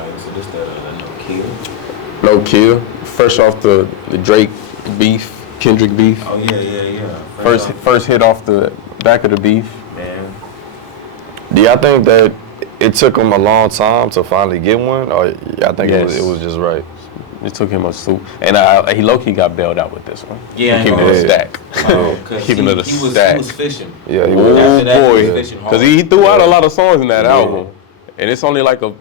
Alright, so this the Nokia. Nokia, fresh off the Drake beef, Kendrick beef. Oh yeah. First hit off the back of the beef. Man. Do y'all think that it took him a long time to finally get one, or I think Yes. it was just right? It took him a suit, and he low-key got bailed out with this one. Yeah, keeping it a stack. Oh, cause Keeping it a he was stack. fishing. Yeah, he Oh was. After that, he was boy, fishing hard. because he threw out a lot of songs in that Yeah. album, and it's only like a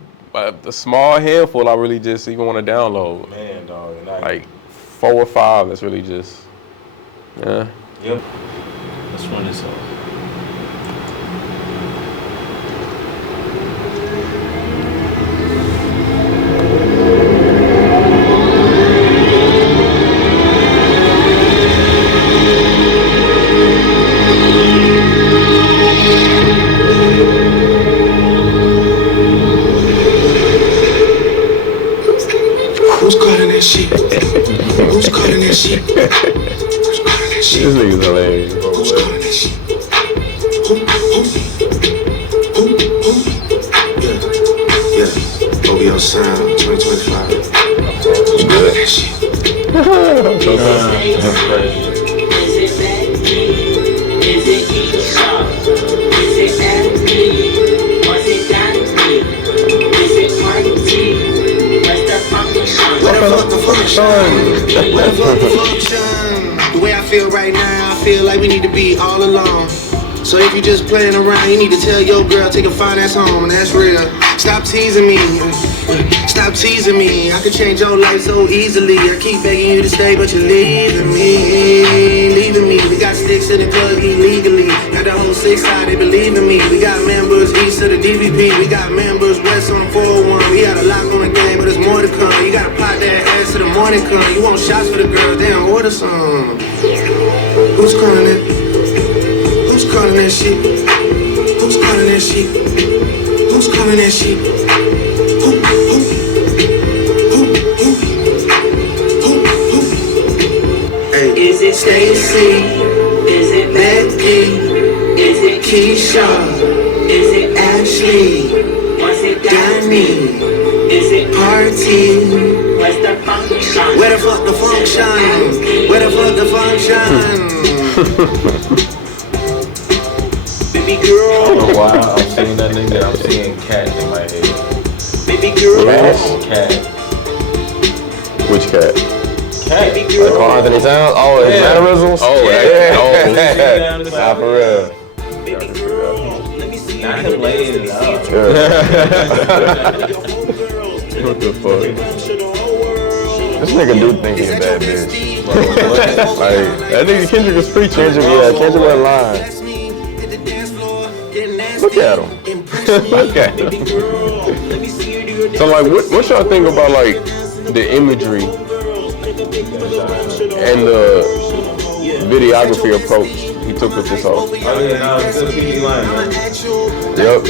small handful I really just even want to download. Man, dog. And Like 4 or 5. That's really just yeah. Yep. Let's run this off. Who's calling that shit? Who's calling that shit? Who's calling that shit? This nigga's hilarious. Who's calling that shit? Who? Yeah. OVO Sound 2025. Who's calling that shit? That's crazy. Where the fuck the function? Where the fuck the function? The way I feel right now, I feel like we need to be all alone. So if you just playing around, you need to tell your girl, take a fine ass home, and that's real. Stop teasing me. Stop teasing me. I could change your life so easily. I keep begging you to stay, but you're leaving me. Leaving me. We got sticks in the club illegally. Got the whole 6 side, they believe in me. We got members east of the DVP. We got members west on the 401. We got a lock on the game, but there's more to come. You gotta plot that ass till the morning come. You want shots for the girls, damn, order some. Who's calling it? Who's calling that shit? Who's calling that shit? Who's calling that shit? Hey, is it Stacy? Is it Becky? Is it Keisha? Is it Ashley? Was it Danny? Is it Party? Where's the function? Where the fuck the function? Where the fuck the function? Baby I girl, don't know why I'm seeing that nigga. I'm seeing Cat in my head. baby girl, Cat. Which cat? Cat. baby Like girl. Carl Anthony Towns? Oh, his Yeah. mannerisms? Oh, yeah. Nah, for real. Baby girl, let me see Not him laying it out. What the fuck? This nigga do think he's a bad bitch. Like, That nigga Kendrick was preaching. Kendrick wasn't lying. Look at him. Look at him. So like, what y'all think about like the imagery and the videography approach he took with this song? Oh yeah, no, it's still PG line, man. Yep.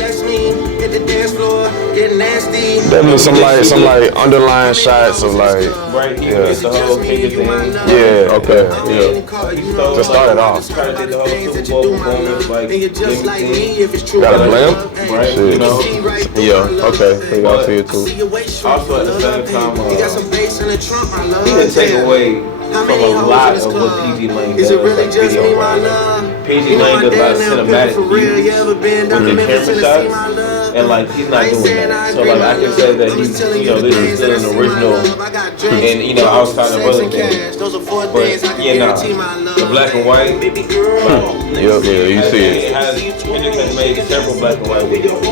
Definitely some like underlying shots of like, Right, he Yeah. gets the whole kicker thing. yeah, okay, yeah. He stole, To start it off. He tried to take the whole Super Bowl performance, like, gimmick thing. Got a blimp? Right, Shit. you know. Yeah, okay, they got to you too. Also at the same time, he got some bass in the trunk, my love. he didn't take away How from many a hoes lot in this of what club? PG Lane Is does, it really like just me, video my wise. love? PG You know Lane my does a lot of damn cinematic for real. You ever been down with to the Memphis, camera Tennessee, shots, my love? and like he's not doing that. So like I can say that he's, you know, this is still an original, and you know, outside of other things. But yeah, nah, the black and white, like, Yep, yeah, you see it it. has Kendrick has made several black and white videos.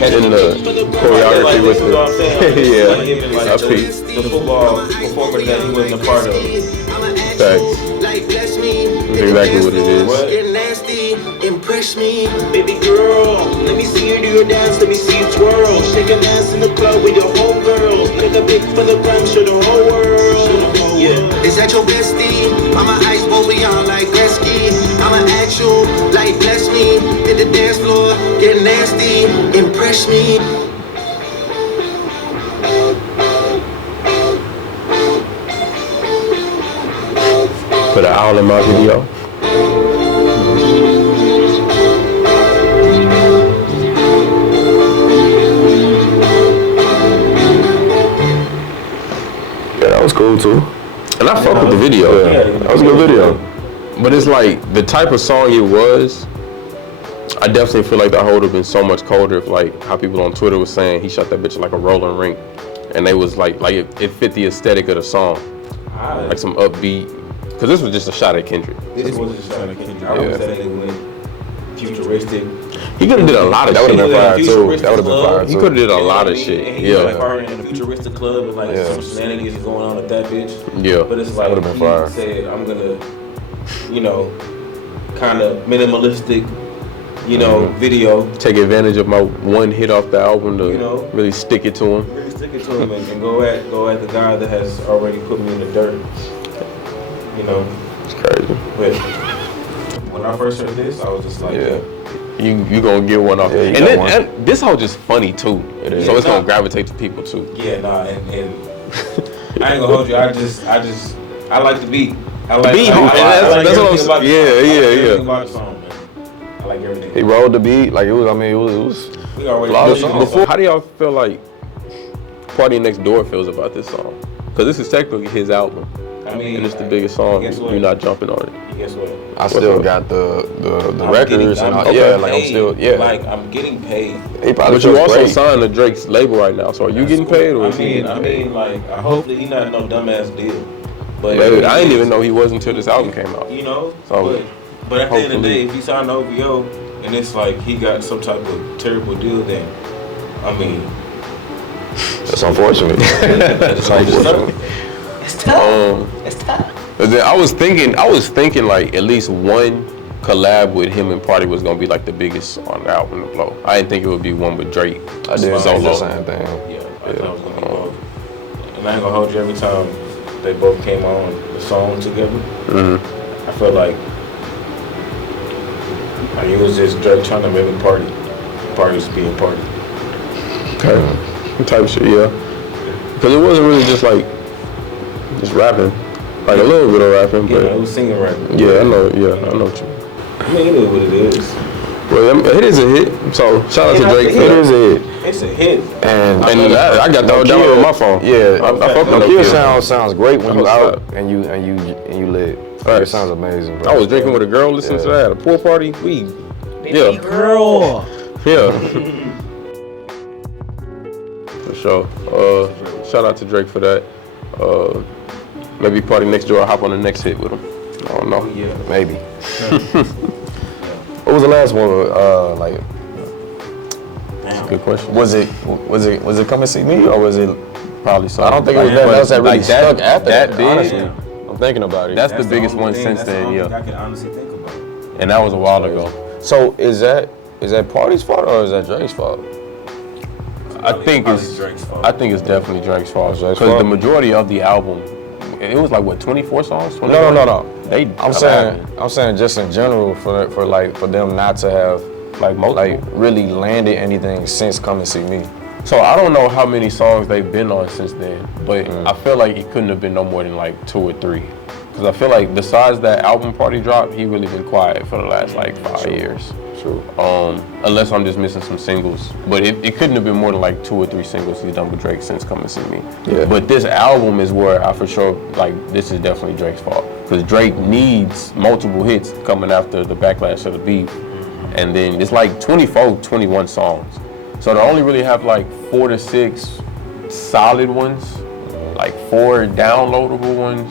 In the choreography with You know what I'm saying? the, yeah, Like giving like I the peeped. football performance that he wasn't a part of. Facts. That's exactly what it is. What? Get nasty, impress me, baby girl. Let me see you do your dance, let me see you twirl. Shake an ass in the club with your homegirls. Make a big for the gram, show the whole world. Yeah, is that your bestie? I'm an ice boy, we on like Gretzky. I'm an actual, like bless me. Hit the dance floor, get nasty, impress me. Put an owl in my video. cool too. And I fuck with the video. Yeah, that was a good video. But it's like the type of song it was. I definitely feel like that whole would have been so much colder if like how people on Twitter was saying he shot that bitch like a rolling ring, and they was like it fit the aesthetic of the song, like some upbeat. Cause this was just a shot at Kendrick. This was just a shot at Kendrick. I was saying it went futuristic. He could have did a lot of that shit. That would have been fire too. He could have did a lot of shit. And he was like partying in a futuristic club and like some shenanigans going on with that bitch. Yeah. But it's like that would have been fire. He said, I'm gonna, kind of minimalistic, video. Take advantage of my one hit off the album to really stick it to him. Really stick it to him and go at the guy that has already put me in the dirt. It's crazy. But when I first heard this, I was just like, You gonna get one off. Yeah, and this whole just funny too. So it's gonna gravitate to people too. Yeah, nah, and I ain't gonna hold you. I like the beat. I like the beat. That's what I'm saying. Yeah. About the song, man. I like everything. He rolled the beat like it was. I mean, it was. We already before. How do y'all feel like Party Next Door feels about this song? Because this is technically his album. I mean, and it's the biggest song. You're not jumping on it. Guess what? I still got the records and I'm still like I'm getting paid. But you also signed to Drake's label right now, so are you getting paid or is he getting paid? I mean, like I hope that he not no dumbass deal. But I didn't even know he was until this album came out. So, but at the end of the day, if he signed to OVO and it's like he got some type of terrible deal, then I mean, that's unfortunate. It's tough. It's tough. I was thinking like at least one collab with him and Party was gonna be like the biggest on the album to blow. I didn't think it would be one with Drake. I did the same thing. Yeah, I thought it was gonna be both. And I ain't gonna hold you, every time they both came on the song together, I felt like it was just Drake trying to mimic Party's being Party. Okay, type shit, yeah. Because it wasn't really just like just rapping. Like a little bit of rapping, but it was singing rapping. Yeah, I know what you mean. I mean, it is what it is. Well, a hit is a hit. So shout out to Drake. It is a hit. It's a hit. And I got that download on my phone. Yeah, I fuck with Nokia sounds great when you out and you lit. It sounds amazing, bro. I was drinking with a girl listening to that at a pool party. Girl. Yeah. For sure. Shout out to Drake for that. Maybe Party Next Door, I'll hop on the next hit with him. I don't know. Yeah. Maybe. What was the last one? Good question. Was it Come and See Me or was it probably so? I don't think it was that. That was that really stuck after that big. Honestly, I'm thinking about it. That's the biggest one since then. Yeah. I can honestly think about it. And that was a while ago. So is that Party's fault or is that Drake's fault? I think it's Drake's fault. I think it's definitely Drake's fault because the majority of the album, it was like what 24 songs. 21? No. I'm saying just in general for them not to have really landed anything since Come and See Me. So I don't know how many songs they've been on since then, but I feel like it couldn't have been no more than like 2 or 3. Because I feel like besides that album Party drop, he really been quiet for the last like 5 years. True. Unless I'm just missing some singles. But it couldn't have been more than like 2 or 3 singles he's done with Drake since Come and See Me. Yeah. But this album is where I for sure, like, this is definitely Drake's fault. Because Drake needs multiple hits coming after the backlash of the beef. And then it's like 24, 21 songs. So to only really have like 4 to 6 solid ones, like 4 downloadable ones,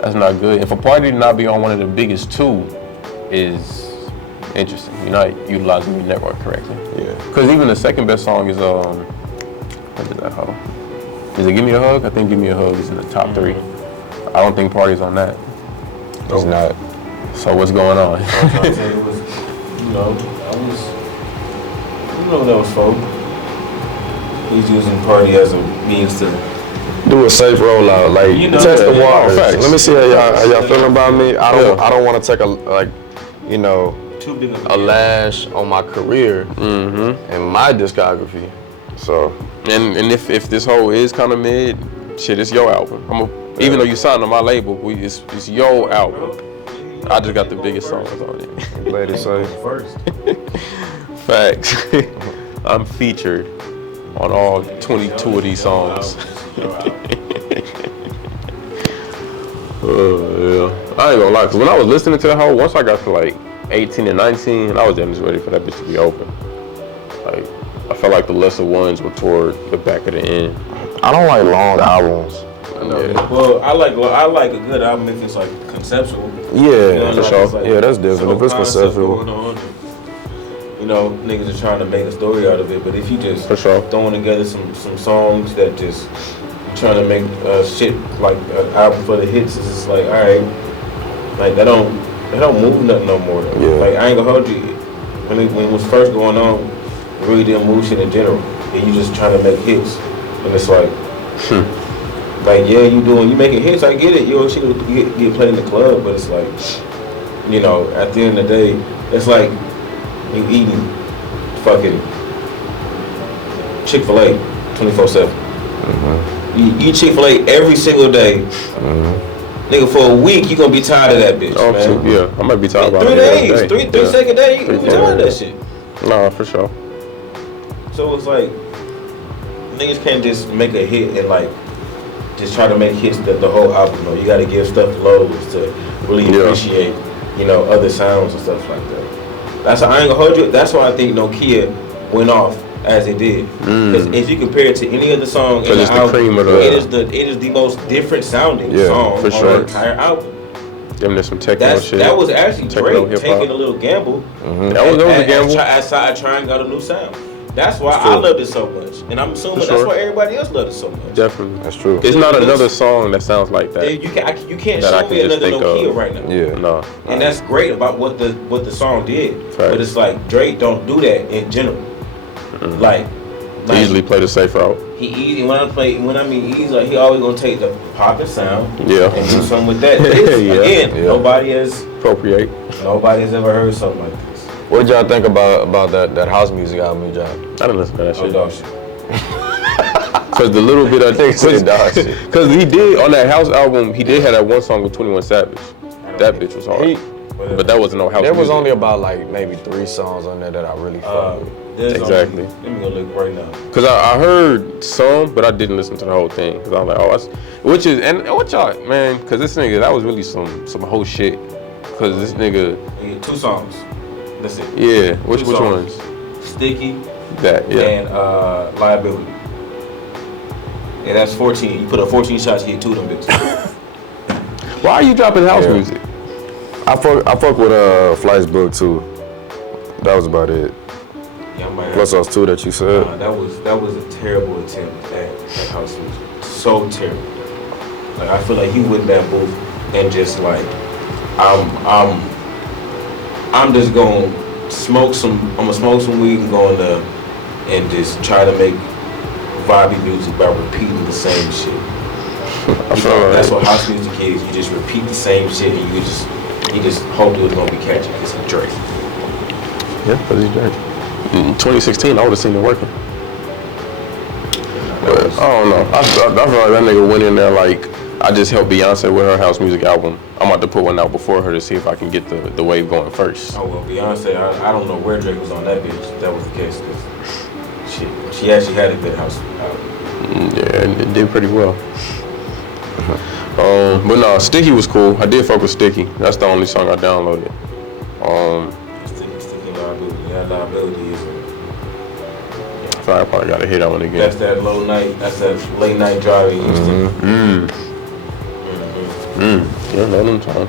that's not good. And for Party to not be on one of the biggest 2 is interesting. You're not utilizing your network correctly. Yeah. Because even the second best song is what is that? Is it Give Me a Hug? I think Give Me a Hug is in the top 3. I don't think Party's on that. It's not. So what's going on? That was folk. He's using Party as a means to do a safe rollout, test the waters. Let me see how y'all feeling about me. I don't want to take too big of a lash on my career and my discography. So and if this whole is kind of mid, shit, it's your album. Even though you signed on my label, it's your album. I just got the biggest songs on it. Lady say first. Facts. I'm featured on all 22 of these songs. Yeah. I ain't gonna lie, cause when I was listening to the whole, once I got to like 18 and 19, I was damn just ready for that bitch to be over. Like, I felt like the lesser ones were toward the back of the end. I don't like long albums. Yeah. Well, I like a good album if it's like conceptual. Yeah, for sure. Like, yeah, that's different. If it's conceptual. You know, niggas are trying to make a story out of it, but if you just throwing together some songs that just trying to make shit like an album for the hits, it's just like, all right, like that don't move nothing no more. Though. Yeah. Like I ain't gonna hold you. When it was first going on, it really didn't move shit in general. And you just trying to make hits, and it's like, like yeah, you making hits. I get it. You get played in the club, but it's like, you know, at the end of the day, it's like you eating fucking Chick-fil-A 24/7. You eat Chick-fil-A every single day. Nigga, for a week, you gonna be tired of that bitch, man. Yeah, I might be tired about 3 it. days, three second day, you gonna be tired of that shit. No, for sure. So it's like, niggas can't just make a hit and like, just try to make hits the whole album. You know, you gotta give stuff loads to really appreciate, you know, other sounds and stuff like that. That's why I ain't gonna hold you. That's why I think Nokia went off as it did. Because if you compare it to any other song in the album, it is the most different sounding song on the entire album. There's some techno shit. That was actually Drake taking a little gamble. That was a gamble. Outside trying out a new sound. That's why I loved it so much, and I'm assuming that's why everybody else loved it so much. Definitely, that's true. It's not another song that sounds like that. You can't show me another Nokia right now. Yeah, no. And that's great about what the song did. Right. But it's like Drake don't do that in general. Like he usually play the safe route. When I mean easy, like he always gonna take the poppin' sound and do something with that. Nobody has ever heard something like this. What did y'all think about that house music album you dropped? I didn't listen to that shit. Dog shit. Cause the little bit I think, cause he did on that house album, he did have that one song with 21 Savage. That bitch was hard. But that wasn't no house. There was music. only about like maybe 3 songs on there that I really fucked with. Exactly. Let me go look right now. Cause I heard some, but I didn't listen to the whole thing. Cause I was like, what y'all, man? Cause this nigga, that was really some whole shit. Cause this nigga. 2 songs. That's it. Yeah. Which ones? Sticky. That and Liability. And that's 14. You put up 14 shots, you hit 2 of them bitches. Why are you dropping house music? I fuck with Flight's Book too. That was about it. Yeah, plus those 2 that you said. That was a terrible attempt at house music. So terrible. Like I feel like he went in that booth and just like I'm just gonna smoke some weed and go in there and just try to make vibey music by repeating the same shit. That's what house music is. You just repeat the same shit and you just hope it was gonna be catchy. It's a Drake. Yeah, because he's Drake. In 2016, I would have seen it working. But I don't know. I feel like that nigga went in there like, I just helped Beyonce with her house music album. I'm about to put one out before her to see if I can get the wave going first. Oh well, Beyonce, I don't know where Drake was on that bitch. If that was the case, cause she actually had a good house album. Yeah, it did pretty well. But no, Sticky was cool. I did fuck with Sticky. That's the only song I downloaded. Sticky Liability. Yeah, Liability is. So I probably gotta hit that one again. That's that late night driving. Yeah, let them time.